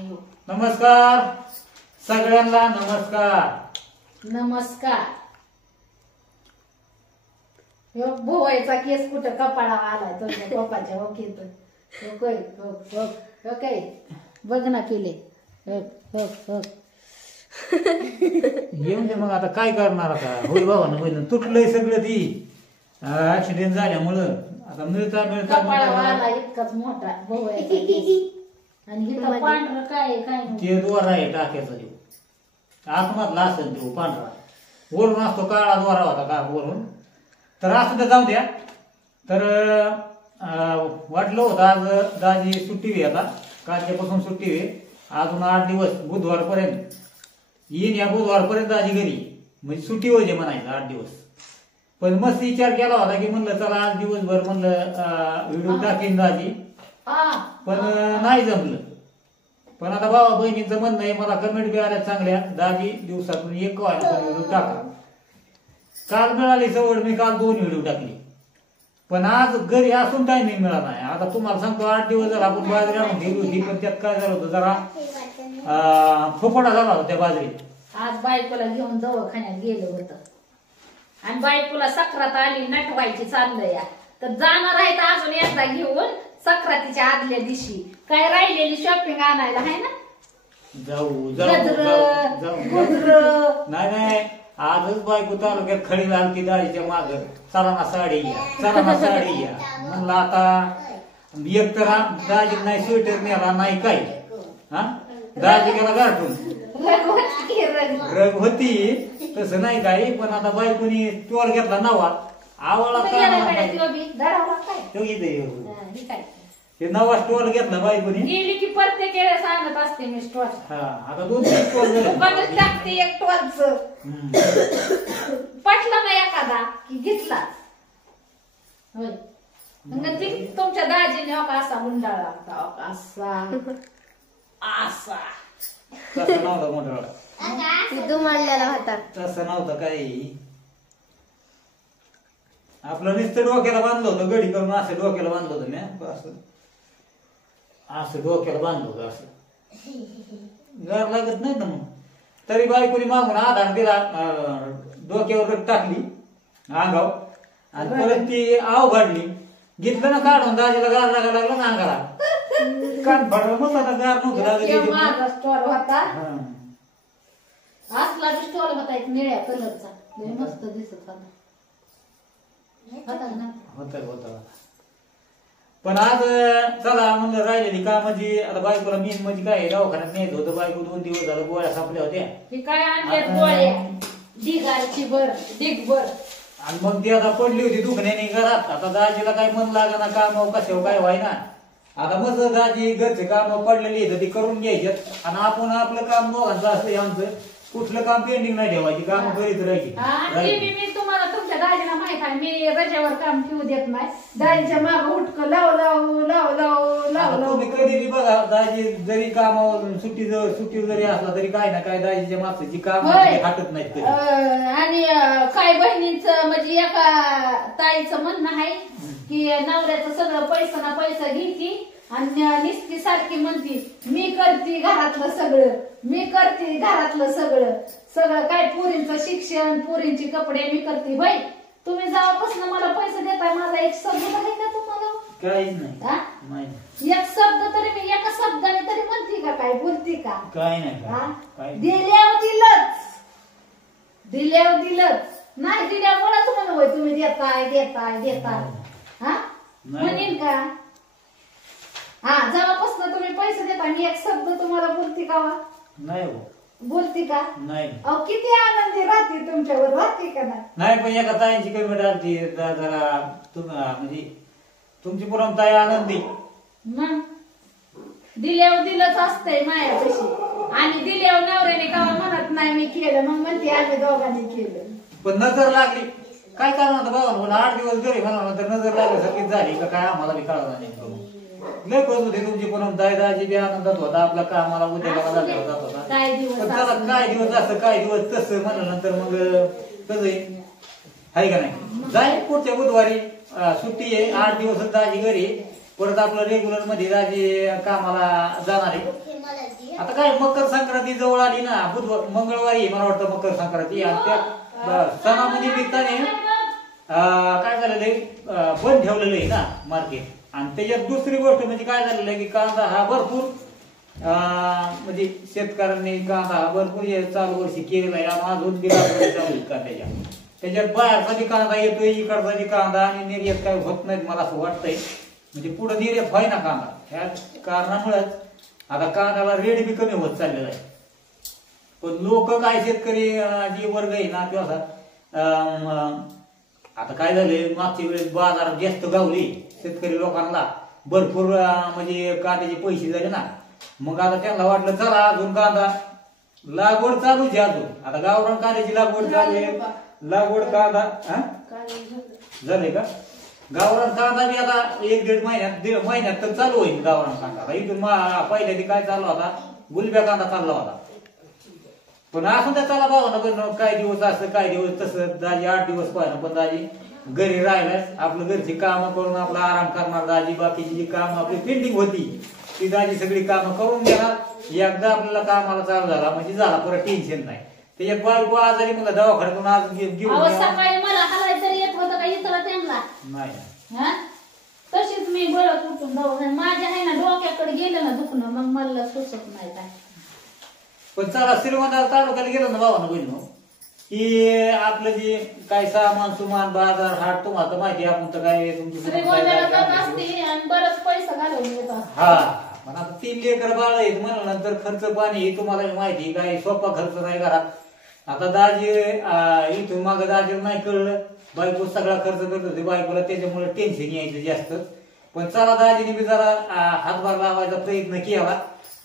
नमस्कार सगळ्यांना, नमस्कार नमस्कार. भोवायचा केस कुठं कपाळावर आलाय तुझ्या पप्पाच्या ओकेत. ओके बघ ना केले. येऊन दे मग, आता काय करणार आता. होय बाबा तुटलंय सगळं ती ऍक्सिडेंट झाल्यामुळं. आता मिळता कपाळावर आला इतकाच मोठा भोवायचा केस. आणि इथं पांढरं काय काय ते द्वारा आहे टाक्याचा देऊ आतमधला असेल तो पांढरा. वरून असतो काळा द्वारा होता का वरून. तर असं तर जाऊ द्या. तर वाटलं होतं आज दाजी सुट्टी वे, आता कालच्यापासून सुट्टी वे. अजून 8 दिवस बुधवारपर्यंत येईन. या बुधवारपर्यंत दाजी घरी, म्हणजे सुट्टी होते म्हणायचं 8 दिवस. पण मस्त विचार केला होता की म्हणलं चला आज दिवसभर म्हणलं व्हिडिओ टाकेन दाजी. पण नाही जमलं. पण आता बाबा बहिणींचं म्हणणं आहे, मला कमेंट बी आल्या चांगल्या, दाजी दिवसातून 1 व्हिडिओ टाका. काल मिळाली सवड, मी काल 2 व्हिडिओ टाकले. पण आज घरी असून टायमिंग मिळाला नाही. आता तुम्हाला सांगतो 8 दिवस झाला आपण बाजरी आणून ठेवली होती, पण त्यात काय झालं होतं, जरा फोफडा झाला होता त्या बाजरीत. आज बायकोला घेऊन दवाखान्यात गेलं होतं आणि बायकोला सक्रात आली, नटवायची चाललंय. तर जाणार आहेत अजून एकदा घेऊन सक्रातीच्या आदल्या दिवशी. काय राहिलेली शॉपिंग आणायला आहे ना. जाऊ गुजर नाही आजच बायको तालुक्यात खडी लागती दाजीच्या माग. चला ना साडी घ्या, चला ना साडी घ्या. म्हणलं आता एक तर दाजी नाही स्वेटर नेला नाही काय. हा दाजी गेला गाठून रग होती तसं नाही काही. पण आता बायकोनी टोल घेतला नवा आवळा ते नवा स्टॉल घेतला बायकोनी. गेली की प्रत्येक वेळेला सांगत असते मी स्टॉल. आता 2-3 स्टॉल लागते एक टॉलच. पटला ना एखादा की घेतला. होय मग ती तुमच्या दाजीने असा गुंडाळा लागता असा असा. तसं नव्हतं मोठा, दुमाळलेला होता. तसं नव्हतं काही. आपलं नुसतं डोक्याला बांधलं होतं, गडी करून असं डोक्याला बांधलं होतं मी. असं डोक्याला बांधलं होतं, असं गार लागत नाही ना. मग तरी बायकोनी मागून आधार दिला, डोक्यावर टाकली अंगाव आणि परत ती आव काढली. घेतलं ना काढून, दाजीला गार लागायला लागला ना अंगाला. कान फाडलं मग आता गार नव्हतं लागत. माझा स्टॉल होता असला बी स्टॉल होता एक निळ्या कलरचा, मस्त दिसत होता. होता पण आज चला म्हणलं राहिलेली कामाची. आता बायकोला मेन म्हणजे काय दवाखान्यात न्यायचं होतं. बायको 2 दिवस झालं गोळ्या संपल्या होत्या. हे काय आणल्या गोळ्या ढिगारची ढिगभर. आणि मग ती आता पडली होती दुखण्याने घरात. आता दाजीला काय मन लागा ना काम कशावर काय व्हाय ना. आता मग दाजी घरचे काम पडलेली ती करून घ्यायचे. आणि आपण आपलं काम दोघांचं असतं आमचं. कुठलं काम पेंडिंग नाही ठेवायची, काम करीत राहायची. मी तुम्हाला तुमच्या दाजीला माहित आहे, मी रजेवर काम ठेवू देत नाही. दाजीच्या माग उठक लाव लाव लाव लाव लाव लाव. तुम्ही कधी बी बघा, दाजी जरी कामावर सुट्टी जरी असला तरी काय ना काय दाजीच्या मागची काम हटत नाहीत. आणि काय बहिणींचं म्हणजे एका ताईचं म्हणणं आहे की नवऱ्याचं सगळं पैसा ना पैसा घेती आणि निस्ती सारखी म्हणती मी करते घरातलं सगळं, मी करते घरातलं सगळं. सगळं काय पोरींचं शिक्षण, पोरींची कपडे मी करते. भाई तुम्ही जेव्हापासून मला पैसे देताय, माझा एक शब्द आहे का तुम्हाला? काहीच नाही. एक शब्द तरी मी एका शब्दाने तरी म्हणते का, काय बोलते का? काय नाही. दिल्यावर दिलंच नाही दिल्यामुळेच म्हणून होय तुम्ही देताय हा म्हणेन का? हा जेव्हापासून तुम्ही पैसे देता मी एक शब्द तुम्हाला बोलते का? नाही बोलते का? नाही. अहो किती आनंदी राहते तुमच्यावर, राहते का नाही? पण एका ताईंची कमेंट आली जरा म्हणजे तुमची पुरम ताई आनंदी. दिल्यावर दिलंच असतंय मायापाशी. आणि दिल्यावर नवऱ्याने कावा म्हणत नाही मी केलं, मग म्हणते आम्ही दोघांनी केलं. पण नजर लागली काय करणार बघा. 8 दिवस घरी म्हणा तर नजर लागल्यासारखी झाली का काय आम्हाला बी कळलं नाही. लय करत होते तुमची पण दाजी बी आनंदात होता. आपला कामाला उद्योगाला जात होता. काय दिवस असं काय दिवस तसं म्हणल्यानंतर मग कसं आहे का नाही. जाईल पुढच्या बुधवारी सुट्टी आहे. 8 दिवस दाजी घरी. परत आपलं रेग्युलर मध्ये दाजी कामाला जाणार आहे. आता काय मकर संक्रांती जवळ आली ना, बुधवार मंगळवारी मला वाटतं मकर संक्रांती, आणि त्या सणानिमित्ताने काय झालेलं आहे, बंद ठेवलेलं आहे ना मार्केट. आणि त्याच्यात दुसरी गोष्ट म्हणजे काय झालेलं आहे की कांदा हा भरपूर म्हणजे शेतकऱ्यांनी कांदा हा भरपूर चालू वर्षी केलेला आहे, आणि अजून बी लागवड चालू आहे कांद्याच्या. त्याच्यात बाहेरचा बी कांदा येतोय, इकडचा बी कांदा, आणि निर्यात काय होत नाही मला असं वाटतंय. म्हणजे पुढे निर्यात व्हाय ना कांदा, ह्या कारणामुळेच आता कांद्याला रेट बी कमी होत चाललेला आहे. पण लोक काय शेतकरी जे वर्ग आहे ना किंवा आता काय झालंय, मागच्या वेळेस बाजारात जास्त गावली शेतकरी लोकांना, भरपूर म्हणजे कांद्याचे पैसे झाले ना. मग आता त्यांना वाटलं चला अजून कांदा लागवड चालूच आहे अजून. आता गावरान कांद्याची लागवड चालू आहे, लागवड कांदा झाले का, गावरान कांदा बी आता 1-1.5 महिन्यात 1.5 महिन्यात तर चालू होईल गावरान कांदा. इथून पहिल्या ती काय चालला होता, गुलब्या कांदा चालला होता. पण असं त्या चला बाबा ना, पण काही दिवस असं काही दिवस तसं, दाजी 8 दिवस पाहिजे, पण दाजी घरी राहिल्यास आपलं घरची कामं करून आपला आराम करणार. दाजी बाकीची जी कामं आपली पेंडिंग होती ती दाजी सगळी कामं करून देणार. एकदा आपल्याला कामाला चालू झाला म्हणजे झाला, परत टेन्शन नाही. त्याच्यात बायको आजारी मला दवाखान्यातून आज घेऊन सकाळी मला हलाय तरी येत होतं का इथला त्यांना नाही. तशीच मी बळत उठून दवाखान्यात माझ्या आहे ना, डोक्याकडे गेलं ना दुखणं, मग मला सुचत नाही काय. पण चला श्रीमंत तालुक्याला गेलो ना भावानं बहिण, की आपलं जे काय सामान सुमान बाजार हाट तुम्हाला माहिती, आपण तर काय बरंच पैसा घालवून हा. पण आता 3 लेकर बाळ आहेत म्हणल्यानंतर खर्च पाणी तुम्हाला माहिती, काय सोपा खर्च नाही घरात. आता दाजी इथून मागं दाजीला नाही कळलं, बायको सगळा खर्च करत होती बायकोला, त्याच्यामुळे टेन्शन यायचं जास्त. पण चला दाजीने बी जरा हातभार लावायचा प्रयत्न केला.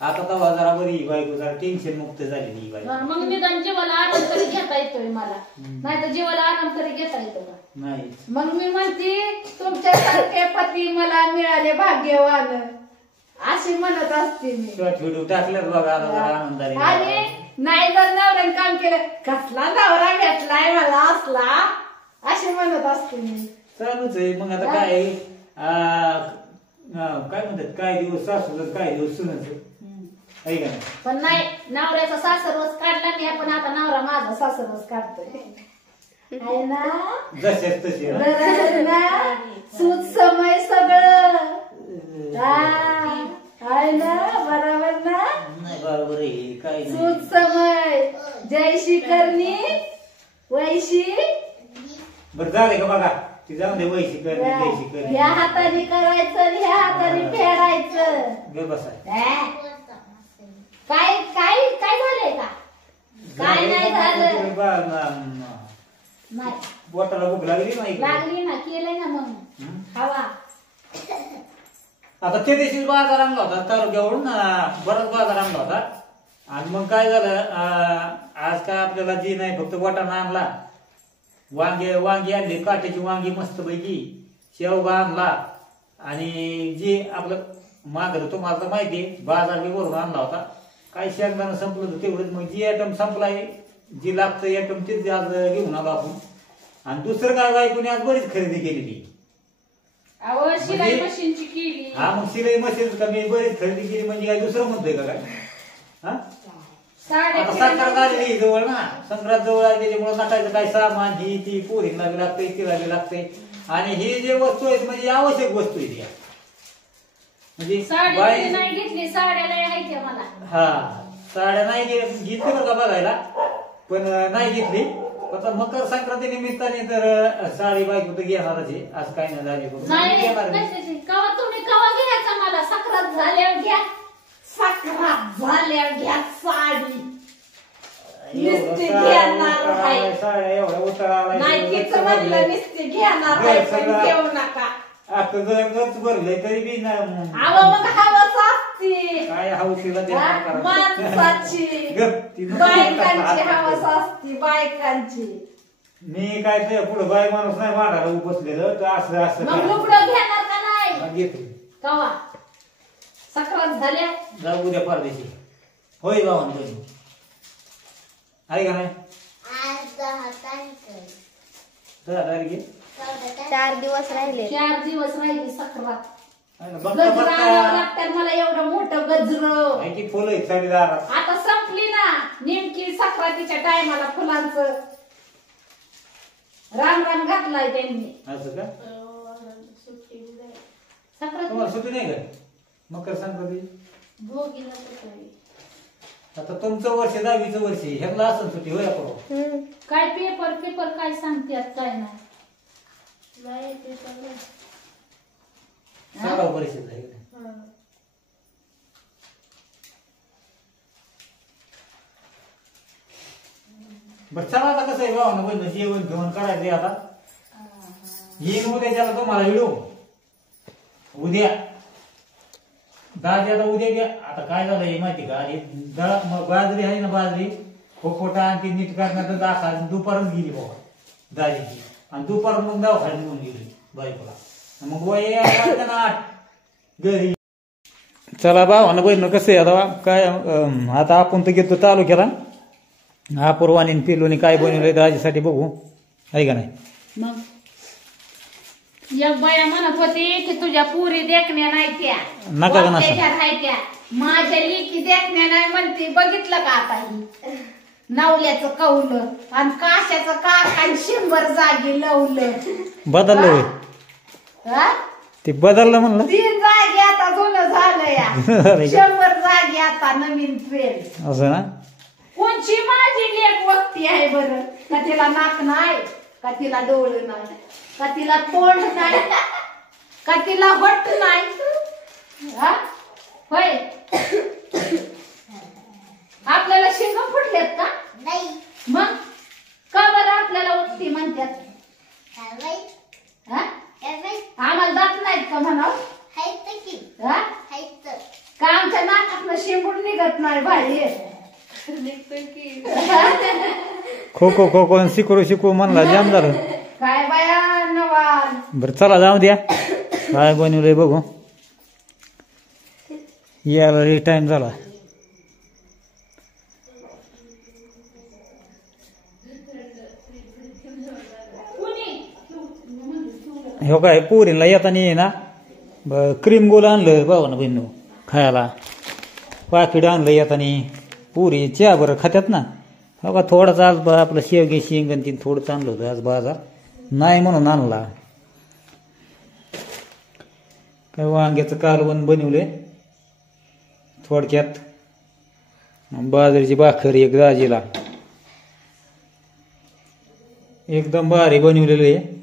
आता तवा जरा बरी बायको, जरा टेन्शन मुक्त झालेली बायको. मग निदान जीवाला आराम तरी घेता येतोय मला, नाही तर जीवाला आराम तरी घेता येतो का नाही. मग मी म्हणते तुमच्यासारखे पती मला मिळाले भाग्यवान, अशी म्हणत असते मी. व्हिडिओ टाकल्यात बघा आनंदाने. आणि नाही जर नवऱ्याने काम केलं, कसला नवरा भेटलाय मला असला, अशी म्हणत असते मी. चालूच आहे. मग आता काय काय म्हणतात, काय दिवस सासूच काय दिवस सुनच आहे का नाही. पण नाही, नवऱ्याचा सासरवस काढला मी, पण आता नवरा माझा सासरवस काढतोय आहे ना, जसेच तसे ना, सूत समय सगळं आहे ना, बरोबर ना. नाही बरोबर आहे, काय सूत समय जयशी करणी वैशी. बरं झाले का बघा, ती जाऊन दे, वैशी करणी जयशी करणी. ह्या हाताने करायचं, ह्या हाताने फेडायचं. बसा. काय काय काय झालंय का, काय नाही झालं, नाही बोटाला भूक लागली नाही, लागली ना, केलंय ना मग हवा. आता ते दिवशी बाजार आणला होता तालुक्यावरून, बराच बाजार आणला होता. आणि मग काय झालं, आज काय आपल्याला जी नाही, फक्त वाटाणा आणला, वांगी आणली, काट्याची वांगी मस्त पैकी, शेवगा आणला, आणि जे आपलं मागलं तुम्हाला तर माहिती बाजार बी भरून आणला होता. काही शेंगदाणा संपलं होतं तेवढंच. मग जी आयटम संपलाय, जी लागतं आयटम तेच आज घेऊन आलो आपण. आणि दुसरं काय बायकोने आज बरीच खरेदी केलेली. शिलाई मशीनची केली. हा, मग शिलाई मशीन कमी बरीच खरेदी केली म्हणजे काय दुसरं म्हणतोय का काय. हा, आता संक्रांत आलेली जवळ ना, संक्रांत जवळ आली त्याच्यामुळे नटायचं काय सामान ही ती पोरींना बी लागतंय, तिला बी लागतंय. आणि हे जे वस्तू आहेत म्हणजे आवश्यक वस्तू आहेत, म्हणजे साडी नाही घेतली, साड्या नाही आहे मला. हा, साड्या नाही घेतली बरं का बघायला, पण नाही घेतली. आता मकर संक्रांती निमित्ताने तर साडी बायको तर घेणारच आहे, आज काय नाही झाले कवा तुम्ही कवा घ्यायचा मला, सक्रात झाल्यावर घ्या, सक्रात झाल्यावर घ्या साडी. साड्या एवढा उतारा नुसते घेणार घेऊ नका. भरले तरी बी मग हवस असते काय हौशीला माणसाची, बायकांची हवस असते, बायकांची. मी काय ते पुढे बाय माणूस नाही मांडायला बसलेलं तर असं असं लुगडं घेणार का नाही, घेतो कवा सक्रात झाल्या जाऊ उद्या परदेशी. होय बाबा बहिणी आहे का नाही. 4 दिवस राहिले. 4 दिवस राहिले सक्रात. बघता गजर आणावं बघता लागतं मला, एवढं मोठं गजर. आहे की फुलं आहेत साडीदारात. आता संपली ना नेमकी संक्रांतीच्या टायमाला फुलांचं रान घातलाय त्यांनी. असं का? संक्रांती तुम्हाला सुट्टी नाही का मकर संक्रांती? भोगीला सुट्टी. आता तुमचं वर्ष 10वीचं वर्ष ह्याला असं सुट्टी होय आपण. काय पेपर काय सांगतात काय नाही. सगळा परिषद आहे. बरं चला आता कसं आहे भावानं बहिण जेवण घेऊन करायचंय आता. येईन उद्या त्याला तुम्हाला व्हिडिओ उद्या दाजी आता उद्या घ्या. आता काय झालं हे माहिती का, हे बाजरी आहे ना, बाजरी खोपोटा आणि ती नीट करण्यात दाखा दुपारच गेली बाबा दाजीची. आणि दुपार मग दवाखान्यात निघून गेली बायकोला. मग वय 8 घरी. चला भावानं बहिण कसं आहे आता काय, आता आपण तर घेतो तालुक्याला अपूर्वानी पिल्लोनी काय बनवलंय दाजीसाठी बघू, आहे का नाही. मग एक बाया म्हणत होती की तुझ्या पुरी देखण्या नाही त्या नका का नसा. त्याच्यात आहे त्या माझ्या लेकी देखण्या नाही म्हणते. बघितलं का आता ही नवल्याचं कौलं आणि काशाचं काकान 100 जागी लवलं. बदललं होय हा? ते बदललं म्हणलं. 3 जागी आता जुनं झालं या. अरे का? 100 जागी आता नवीन ट्रेन. असं ना. कोणची माझी लेक वक्ती आहे बरं? का तिला नाक नाही, का तिला डोळ नाही, का तिला तोंड नाही, का तिला हट नाही. हा? होय आपल्याला शिंग फुटलेत का? नाही. मग का बरं आपल्याला वक्ती म्हणतात? हा? आम्हाला दात नाहीत का म्हणावं? हा? का आमच्या नाकातनं शिंबूड निघत नाही बाहेर? खो खो खो खो शिकू म्हणला जाम झालं. काय बाया नवाल. बरं चला जाऊ द्या, काय बनवलंय बघू. यायला टाइम झाला. हो काय पोरींला येताना ये ना क्रीम गोल आणलं भावानं बहिण खायला, पाकिट आणलं येताना. पुरी चहा बरं खात्यात ना. हो का थोडाच आज आपलं शेवगे शेंगण तीन थोडंच आणलं होतं आज बाजार नाही म्हणून आणला. काय वांग्याचं कालवण बनवले थोडक्यात. बाजरीची भाकर एक दाजीला एकदम भारी बनवलेली आहे.